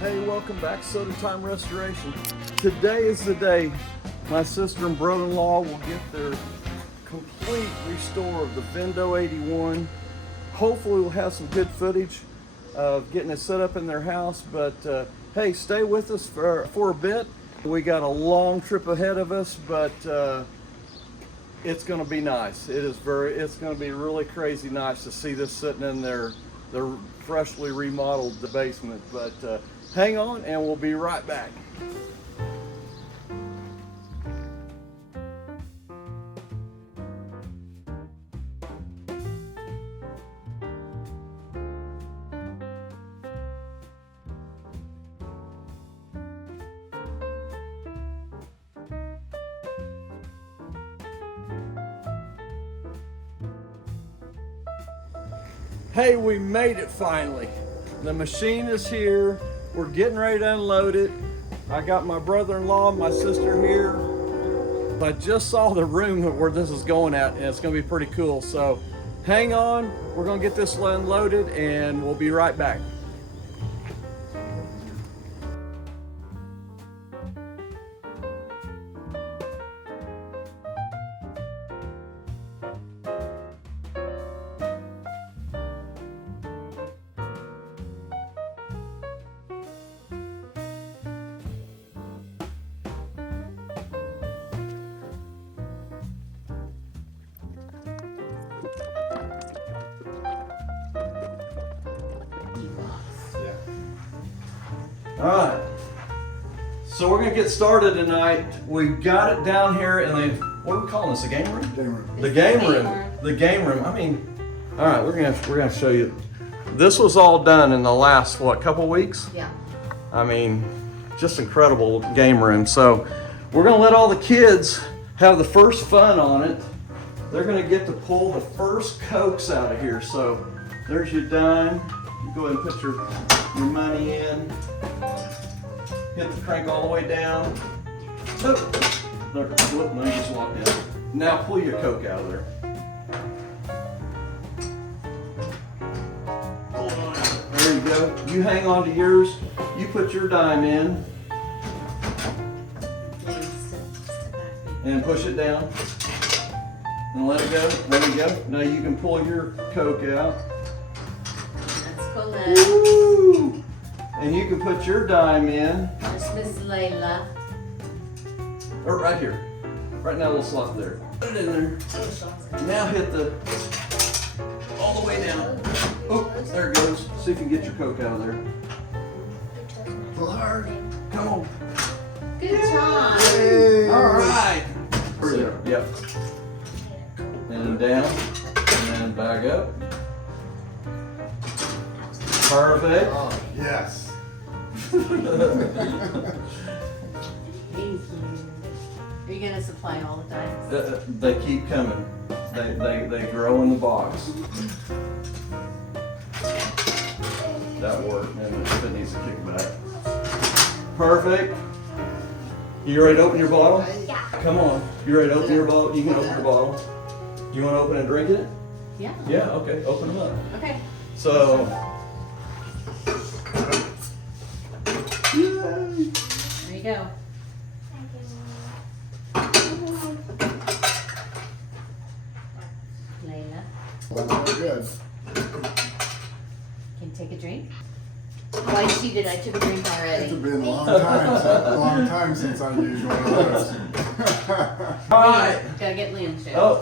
Hey, welcome back to Soda Time Restoration. Today is the day my sister and brother-in-law will get their complete restore of the Vendo 81. Hopefully we'll have some good footage of getting it set up in their house, but hey, stay with us for a bit. We got a long trip ahead of us, but it's going to be nice. It's going to be really crazy nice to see this sitting in their freshly remodeled basement. But hang on, and we'll be right back. Hey, we made it finally. The machine is here. We're getting ready to unload it. I got my brother-in-law and my sister here. I just saw the room where this is going at, and it's gonna be pretty cool. So hang on, we're gonna get this unloaded and we'll be right back. All right, so we're gonna get started tonight. We've got it down here in the, what are we calling this, the game room? Game room. The game room. The game room. I mean, all right, we're gonna show you. This was all done in the last, what, couple weeks? Yeah. I mean, just incredible game room. So we're gonna let all the kids have the first fun on it. They're gonna get to pull the first Cokes out of here. So there's your dime. You go ahead and put your money in. Hit the crank all the way down. Oh, there, whoop, no, you just walked in. Now pull your Coke out of there. Hold on. There you go. You hang on to yours. You put your dime in. And push it down. And let it go. There you go. Now you can pull your Coke out. That's Colette. Woo! And you can put your dime in. That's Miss Layla. Or right here. Right now, a little slot there. Put it in there. Now hit the, all the way down. Oh, there it goes. See if you can get your Coke out of there. Pull hard. Come on. Good job. Hey. All right. Yep. And down. And then back up. Perfect. Oh, yes. Thank you. Are you gonna supply all the dimes? They keep coming. They grow in the box. That worked, and it needs a kickback. Perfect. You ready to open your bottle? Yeah. Come on. You ready to open your bottle? You can open your bottle. You want to open and drink it? Yeah. Yeah. Okay. Open them up. Okay. So. Yay. There you go. Layla, Well, very good. can you take a drink? Oh, I cheated. I took a drink It's already. been a long time since I used one of those. All right. Gotta get Liam too. Oh,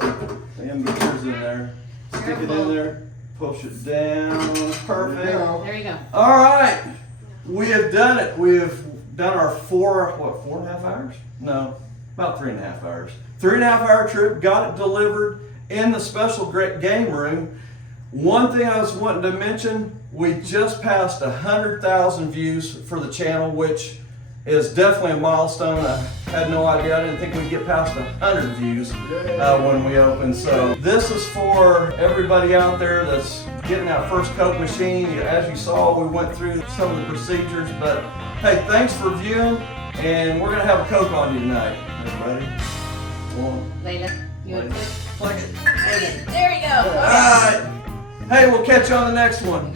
and get yours in there. Stick it in there. Push it down. Perfect. There you go. All right. We have done it. We have done our 4.5 hours? No, about 3.5 hours. 3.5 hour trip, got it delivered in the special game room. One thing I was wanting to mention, we just passed 100,000 views for the channel, which is definitely a milestone. I had no idea. I didn't think we'd get past 100 views when we opened. So this is for everybody out there that's getting that first Coke machine. As you saw, we went through some of the procedures, but hey, thanks for viewing, and we're gonna have a Coke on you tonight. Everybody, one. Layla, you want to Flick it. There you go. All right. Hey, we'll catch you on the next one.